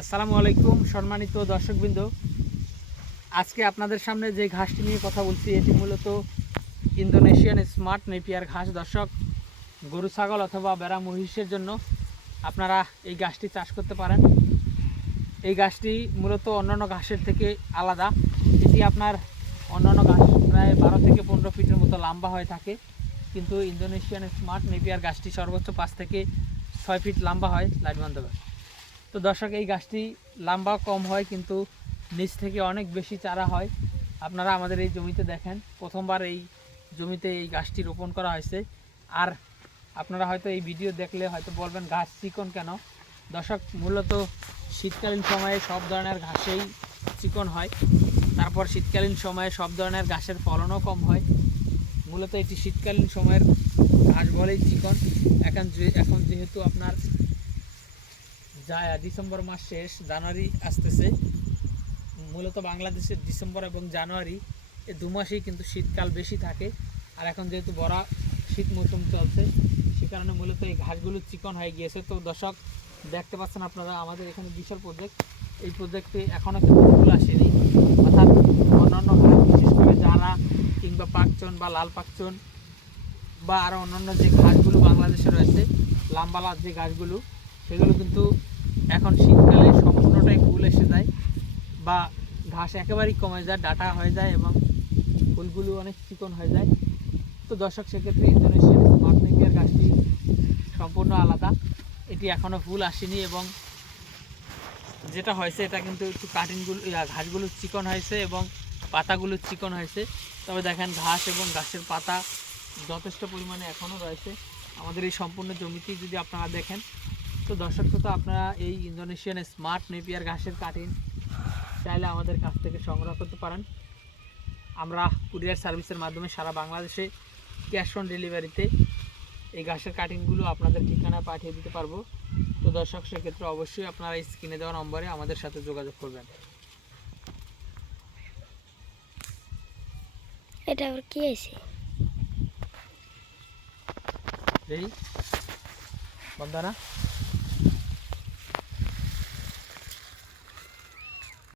আসসালামু আলাইকুম সম্মানিত দর্শকবৃন্দ। আজকে আপনাদের সামনে যে ঘাসটি নিয়ে কথা বলছি এটি মূলত ইন্দোনেশিয়ান স্মার্ট নেপিয়ার ঘাস। দর্শক, গরু ছাগল অথবা বেড়া মহিষের জন্য আপনারা এই ঘাসটি চাষ করতে পারেন। এই ঘাসটি মূলত অন্যান্য ঘাসের থেকে আলাদা। এটি আপনার অন্যান্য ঘাস প্রায় 12 থেকে 15 ফিটের মতো লম্বা হয়ে থাকে, কিন্তু ইন্দোনেশিয়ান স্মার্ট নেপিয়ার ঘাসটি সর্বোচ্চ 5 থেকে 6 ফিট লম্বা হয় লাইট বান্ধবে। তো দর্শক, এই গাছটি লম্বা কম হয় কিন্তু নিচ থেকে অনেক বেশি চারা হয়। আপনারা আমাদের এই জমিতে দেখেন, প্রথমবার এই জমিতে এই গাছটি রোপণ করা হয়েছে। আর আপনারা হয়তো এই ভিডিও দেখলে হয়তো বলবেন ঘাস চিকন কেন। দর্শক, মূলত শীতকালীন সময়ে সব ধরনের ঘাসেই চিকন হয়, তারপর শীতকালীন সময়ে সব ধরনের ঘাসের ফলনও কম হয়। মূলত এটি শীতকালীন সময়ের ঘাস বলেই চিকন। এখন যেহেতু আপনার ডিসেম্বর মাস শেষ, জানুয়ারি আসতেছে, মূলত বাংলাদেশের ডিসেম্বর এবং জানুয়ারি এই 2 মাসেই কিন্তু শীতকাল বেশি থাকে। আর এখন যেহেতু বড় শীত মৌসুম চলছে, সে কারণে মূলত এই ঘাসগুলো চিকন হয়ে গিয়েছে। তো দর্শক, দেখতে পাচ্ছেন আপনারা আমাদের এখানে বিশাল প্রজেক্ট। এই প্রজেক্টে এখনও কিন্তু ফুল আসেনি, অর্থাৎ অন্যান্য ঘাস বিশেষ করে জারা কিংবা পাকচন বা লাল পাকচন বা আরও অন্যান্য যে ঘাসগুলো বাংলাদেশে রয়েছে লম্বা যে গাছগুলো, সেগুলো কিন্তু এখন শীতকালে সম্পূর্ণটাই ফুল এসে যায় বা ঘাস একেবারেই কমে যায়, ডাটা হয়ে যায় এবং ফুলগুলো অনেক চিকন হয়ে যায়। তো দর্শক, সেক্ষেত্রে ইন্দোনেশিয়ান স্মার্ট নেপিয়ার গাছটি সম্পূর্ণ আলাদা। এটি এখনও ফুল আসেনি এবং যেটা হয়েছে এটা কিন্তু একটু কাটিংগুলো ঘাসগুলো চিকন হয়েছে এবং পাতাগুলো চিকন হয়েছে। তবে দেখেন, ঘাস এবং ঘাসের পাতা যথেষ্ট পরিমাণে এখনও রয়েছে আমাদের এই সম্পূর্ণ জমিতেই যদি আপনারা দেখেন। তো দর্শক, তো আপনারা এই ইন্দোনেশিয়ান স্মার্ট নেপিয়ার ঘাসের কাটিং চাইলে আমাদের কাছ থেকে সংগ্রহ করতে পারেন। আমরা কুরিয়ার সার্ভিসের মাধ্যমে সারা বাংলাদেশে ক্যাশ অন ডেলিভারিতে এই ঘাসের কাটিংগুলো আপনাদের ঠিকানায় পাঠিয়ে দিতে পারবো। তো দর্শক, সেক্ষেত্রে অবশ্যই আপনারা এই স্ক্রিনে দেওয়া নম্বরে আমাদের সাথে যোগাযোগ করবেন। এটা আবার কি আছে? এই বন্ধনা